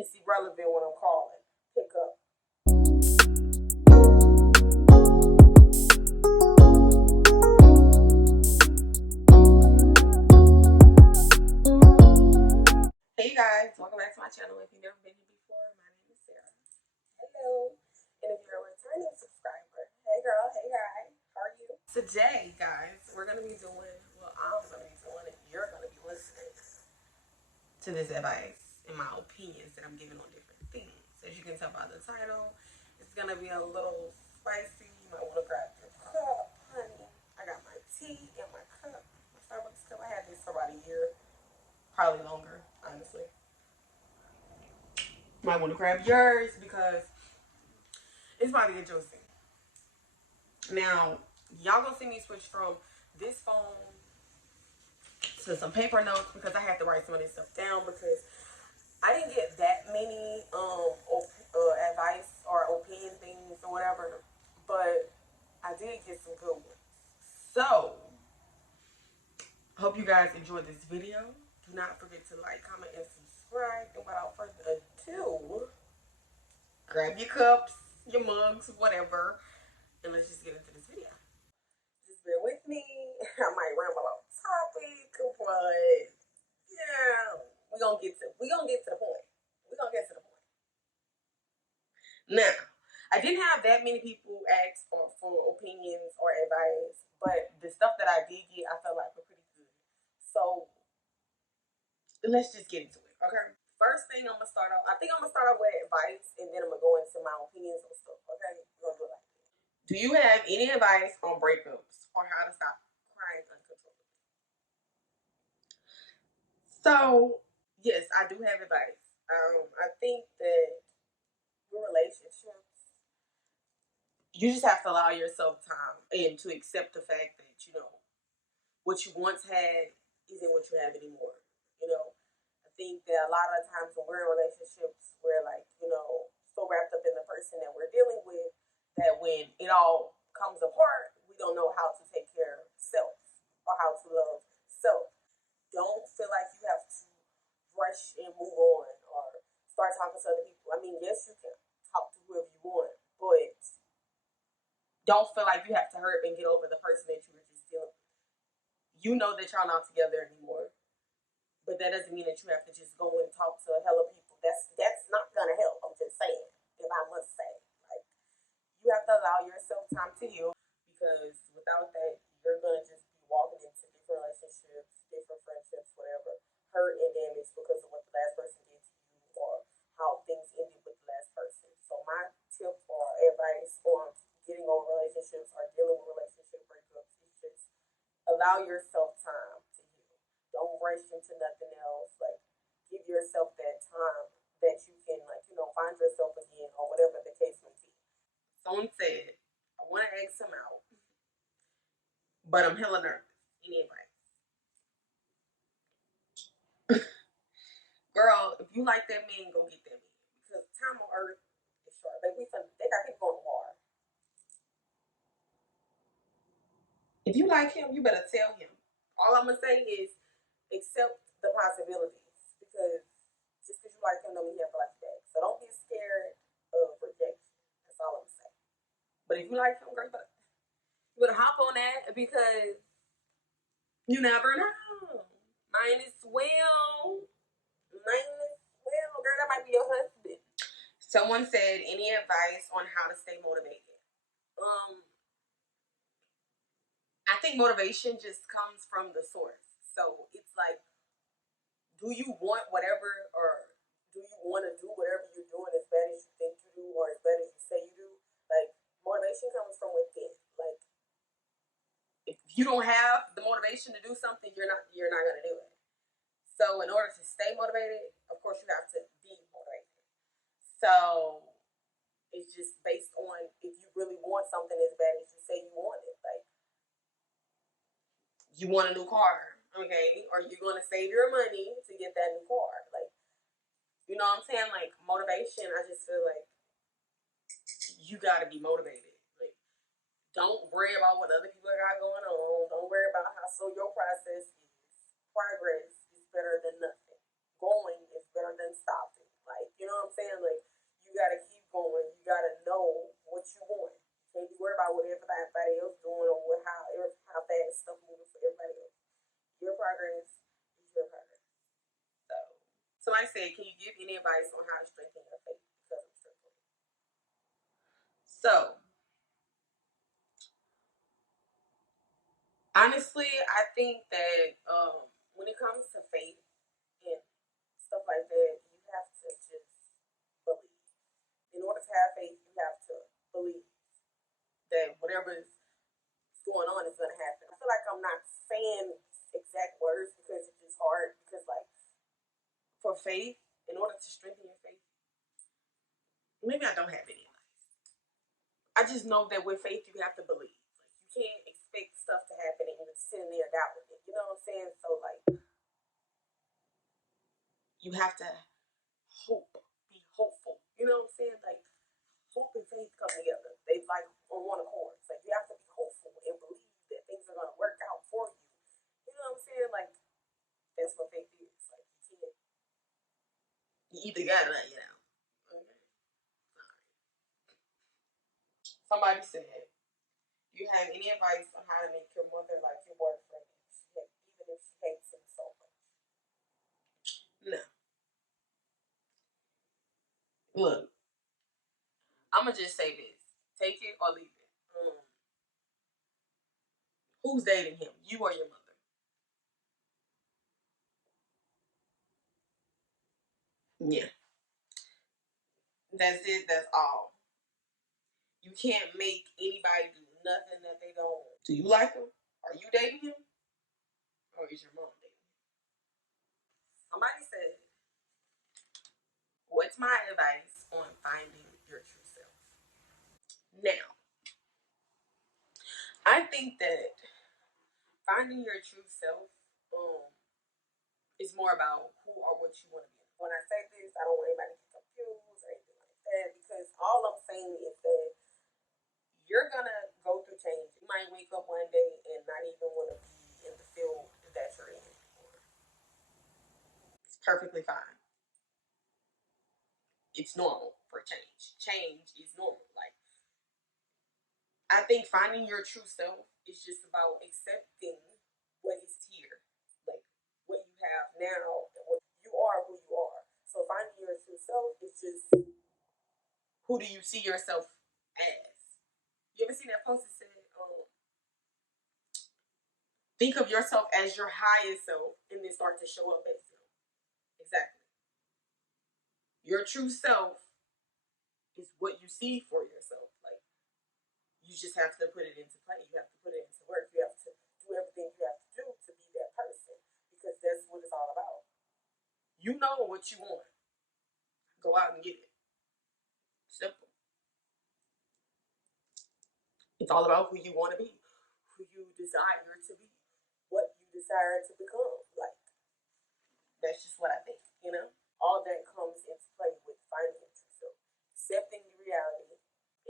It's irrelevant when I'm calling. Pick up. Hey you guys, welcome back to my channel. If you've never been here before, my name is Sarah. Hello. And if you're a returning subscriber, hey girl, hey guy, how are you? Today, guys, we're gonna be doing, well, I'm gonna be doing it. You're gonna be listening to this advice and my opinions that I'm giving on different things. As you can tell by the title, it's gonna be a little spicy. You might want to grab your cup, honey. I got my tea in my cup, my Starbucks cup. I had this for about a year, probably longer, honestly. You might want to grab yours because it's about to get juicy. Now, y'all gonna see me switch from this phone to some paper notes because I had to write some of this stuff down because I didn't get that many advice or opinion things or whatever, but I did get some good ones. So, hope you guys enjoyed this video. Do not forget to like, comment, and subscribe. And without further ado, grab your cups, your mugs, whatever, and let's just get into this video. Just bear with me. I might ramble off topic, but yeah, we're gonna get to the point. We're gonna get to the point. Now, I didn't have that many people ask for opinions or advice, but the stuff that I did get, I felt like were pretty good. So let's just get into it, okay? First thing I'm gonna start off. I think I'm gonna start off with advice, and then I'm gonna go into my opinions on stuff. Okay, we're gonna do it like that. Do you have any advice on breakups or how to stop crying uncontrollably? So yes, I do have advice. I think that your relationships, you just have to allow yourself time and to accept the fact that what you once had isn't what you have anymore. I think that a lot of times when we're in relationships, we're like, so wrapped up in the person that we're dealing with that when it all comes apart, we don't know how to take care of self or how to love self. Don't feel like you have to rush and move on or start talking to other people. I mean, yes, you can talk to whoever you want, but don't feel like you have to hurt and get over the person that you were just dealing with. You know that y'all not together anymore, but that doesn't mean that you have to just go and talk to a hell of people. That's not gonna help. I'm just saying, if I must say, like, you have to allow yourself time to heal because without that, you're gonna just be walking into different relationships, different friendships, whatever, hurt and damaged because of what the last person did to you or how things ended with the last person. So my tip or advice on getting over relationships or dealing with relationship breakups is just allow yourself time to heal. Don't rush into nothing else. Like, give yourself that time that you can, find yourself again or whatever the case may be. Someone said, I want to ask him out, but I'm hella nervous. Any advice? Girl, if you like that man, go get that man. Because time on earth is short. They got people on the war. If you like him, you better tell him. All I'm gonna say is accept the possibilities because just because you like him don't mean you have to like you back. So don't be scared of rejection. That's all I'm gonna say. But if you like him, girl, you better hop on that because you never know. Mine is well. Girl, that might be your husband. Someone said, any advice on how to stay motivated? I think motivation just comes from the source. So it's like, do you want whatever, or do you want to do whatever you're doing as bad as you think you do, or as bad as you say you do? Like, motivation comes from within. Like, if you don't have the motivation to do something, you're not gonna do it. So in order to stay motivated, of course you have to be motivated. So it's just based on if you really want something as bad as you say you want it. Like, you want a new car, okay? Or you're gonna save your money to get that new car. Like, you know what I'm saying? Like, motivation, I just feel like you gotta be motivated. Like, don't worry about what other people got going on. Don't worry about how slow your process is. Progress is better than nothing. Going is better than stopping. Like, you know give any advice on how to strengthen your faith because I'm struggling. So, honestly, I think that when it comes to faith and stuff like that, you have to just believe. In order to have faith, you have to believe that whatever is going on is going to happen. I feel like I'm not saying exact words because it's just hard. Because, like, for faith, in order to strengthen your faith, maybe I don't have any advice. I just know that with faith, you have to believe. Like, you can't expect stuff to happen and you're sitting there doubting it. You know what I'm saying? So, like, you have to hope, be hopeful. You know what I'm saying? Like, hope and faith come together. They like on one accord. It's like you have to be hopeful and believe that things are gonna work out for you. You know what I'm saying? Like that's what faith is. Like you can't. You either gotta let you know. Okay. Somebody said, "Do you have any advice on how to make your mother like your boyfriend, even if she hates him so much?" No. Look, I'm gonna just say this: take it or leave it. Who's dating him? You or your mother? Yeah. That's it. That's all. You can't make anybody do nothing that they don't. Do you like him? Are you dating him? Or is your mom dating him? Somebody said, what's my advice on finding your true self? Now, I think that finding your true self is more about who or what you want to be. When I say this, I don't want anybody to get confused or anything like that because all I'm saying is that you're gonna go through change. You might wake up one day and not even want to be in the field that you're in anymore. It's perfectly fine. It's normal for change. Change is normal. Like I think finding your true self is just about accepting what is here, like what you have now, and what you are, who you are. So finding your true self is just who do you see yourself as? You ever seen that post that said, "Think of yourself as your highest self, and then start to show up as self." Exactly. Your true self is what you see for yourself. Like you just have to put it into play. You have to put it into work. You have to do everything you have to do to be that person because that's what it's all about. You know what you want. Go out and get it. Simple. It's all about who you want to be, who you desire to be, what you desire to become. Like that's just what I think. You know, all that comes into play with finding yourself, accepting the reality,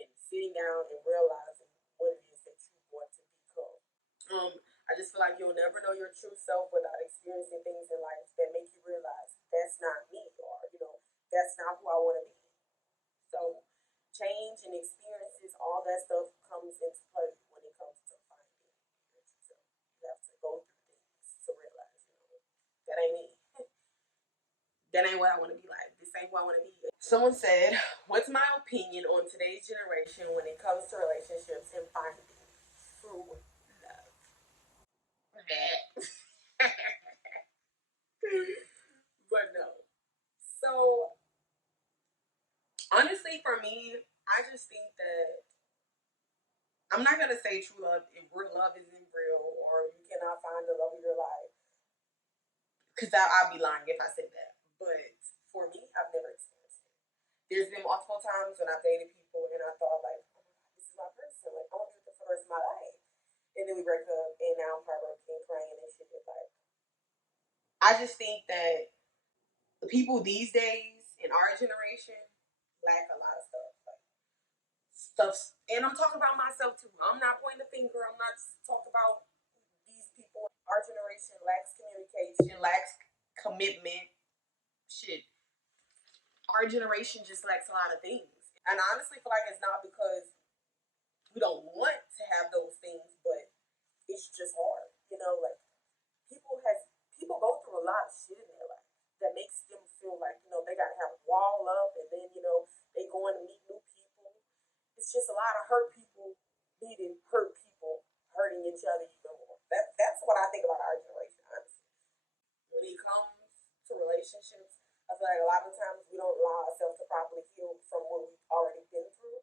and sitting down and realizing what it is that you want to become. I just feel like you'll never know your true self without experiencing things in life that make you realize that's not me, or that's not who I want to be. So, change and experiences, all that stuff comes into play when it comes to finding your true self. You have to go through things to realize, that ain't me. That ain't what I want to be like. This ain't who I want to be. Someone said, "What's my opinion on today's generation when it comes to relationships and finding true love?" But no. So honestly, for me, I just think that I'm not gonna say true love if real love isn't real or you cannot find the love of your life because I'll be lying if I said that. But for me, I've never experienced it. There's been multiple times when I've dated people and I thought like, oh my God, this is my person. Like I want to do this for the rest of my life. And then we break up and now I'm heartbroken, crying and shit. Like I just think that the people these days in our generation lack a lot of stuff. Like stuff, and I'm talking about myself too. I'm not pointing the finger. I'm not talking about these people. Our generation lacks communication, lacks commitment. Shit, our generation just lacks a lot of things. And I honestly feel like it's not because we don't want to have those things, but it's just hard. Like people go through a lot of shit in their life that makes them feel like, they got to have a wall up, and then, they going to meet new people. It's just a lot of hurt people meeting hurt people, hurting each other even more. That's what I think about our generation, honestly. When it comes to relationships, I feel like a lot of times we don't allow ourselves to properly heal from what we've already been through.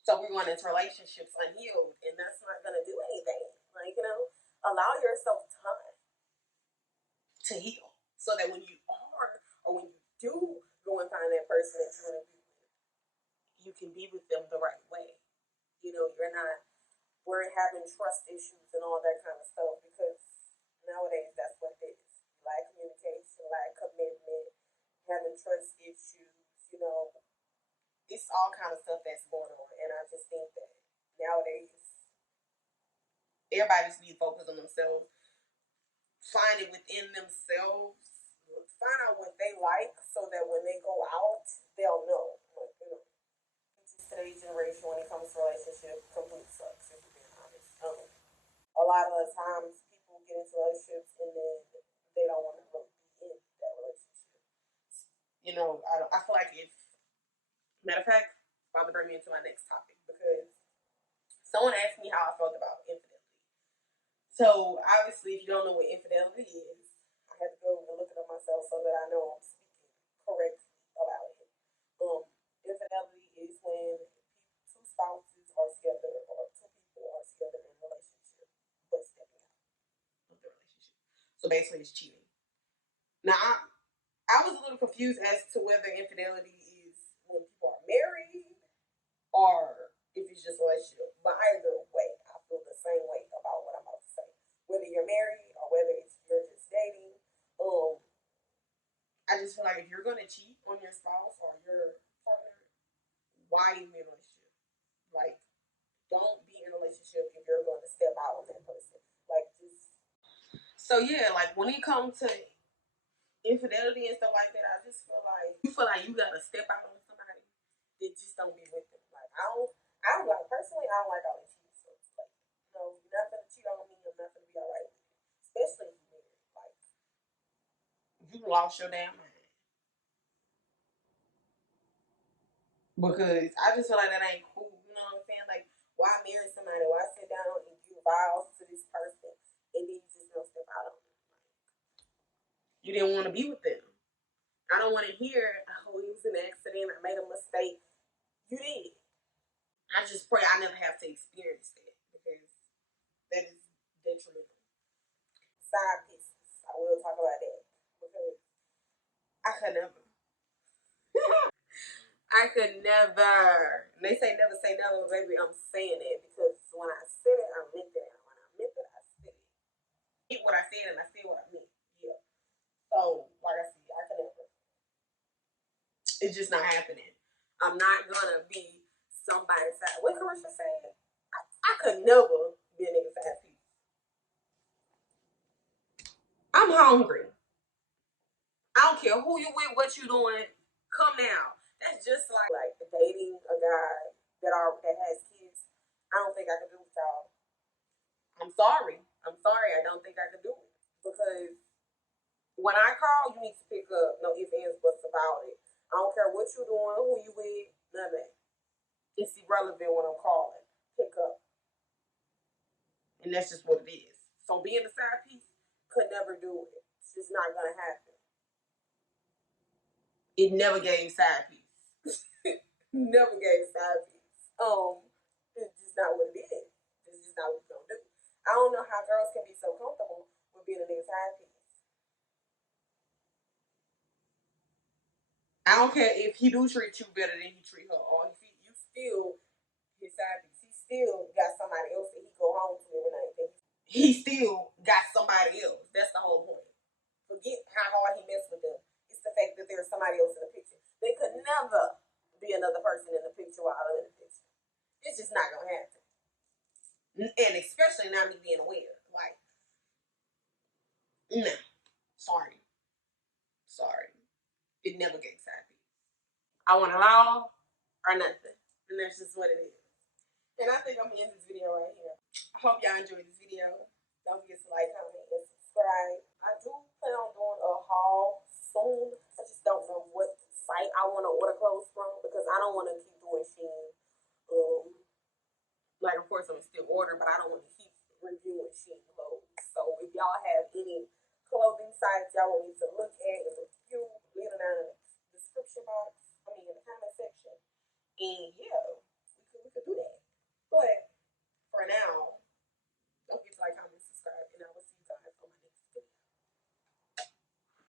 So we're going into relationships unhealed, and that's not going to do anything. Like, allow yourself time to heal, so that when you are, or when you do go and find that person that you want to be with, you can be with them the right way. You're not worried having trust issues and all that kind of stuff, because nowadays that's what it is. Lack communication, lack commitment, having trust issues, it's all kind of stuff that's going on. And I just think that nowadays everybody needs to be focused on themselves, find it within themselves, find out what they like, so that when they go out, they'll know. Today's generation, when it comes to relationships, complete sucks, if we're being honest. A lot of the times people get into relationships and then they don't want to really be in that relationship. I feel like if, matter of fact, about to bring me into my next topic, because someone asked me how I felt about infidelity. So obviously, if you don't know what infidelity is, I had to go and look it up myself so that I know I'm speaking correctly about it. Infidelity is when two spouses are together, or two people are together in a relationship, but stepping out of the relationship. So basically, it's cheating. Now, I was a little confused as to whether infidelity is when people are married, or if it's just a relationship. But either way, I feel the same way about what I'm about to say. Whether you're married or whether you're just dating, I just feel like if you're going to cheat on your spouse or your partner, why even be in a relationship? Like, don't be in a relationship if you're going to step out on that person. Like, just. So yeah, like when it comes to infidelity and stuff like that, I just feel like you feel like you gotta step out on somebody, then just don't be with them. Like, I don't like, personally, I don't like all these cheating stuff. Like, you're not gonna cheat on me, I'm not gonna be alright with it. Especially if you're married. Like, you lost your damn mind. Because I just feel like that ain't cool. You know what I'm saying? Like, why marry somebody? Why sit down and give vows to this person and then you just don't step out on them? You didn't want to be with them. I don't want to hear, oh, it was an accident, I made a mistake. You did. I just pray I never have to experience that, because that is detrimental. Side pieces. I will talk about that, because I could never. I could never. And they say never say never, baby. I'm saying it, because when I said it, I meant it. And when I meant it, I said it. I meant what I said, and I said what I meant. Yeah. So, like I said, I could never. It's just not happening. I'm not gonna be somebody's side. What Carissa said? I could never be a nigga's side piece. I'm hungry. I don't care who you with, what you doing. Come now. That's just like dating a guy that has kids. I don't think I can do with y'all. I'm sorry. I'm sorry. I don't think I can do it, because when I call, you need to pick up. No ifs, ands, buts about it. I don't care what you doing, who you with, none of that. It's irrelevant when I'm calling. Pick up, and that's just what it is. So being a side piece could never do it. It's just not gonna happen. It never gave side piece. Never gave side piece. It's just not what it is. It's just not what we're gonna do. I don't know how girls can be so comfortable with being a nigga side piece. I don't care if he do treat you better than he treat her, or if you still his side piece. He still got somebody else that he go home to every night. He still got somebody else. That's the whole point. Forget how hard he messed with them. It's the fact that there's somebody else in the picture. They could never be another person in the picture while I'm in the picture. It's just not gonna happen. And especially not me being aware. Like, no. Sorry. Sorry. It never gets happy. I want it all or nothing. And that's just what it is. And I think I'm gonna end this video right here. I hope y'all enjoyed this video. Don't forget to like, comment, and subscribe. I do plan on doing a haul soon. them and still order, but I don't want to keep reviewing Shein clothes. So if y'all have any clothing sites y'all want me to look at and review, leave it in the description box. I mean, in the comment section. And yeah, we could do that.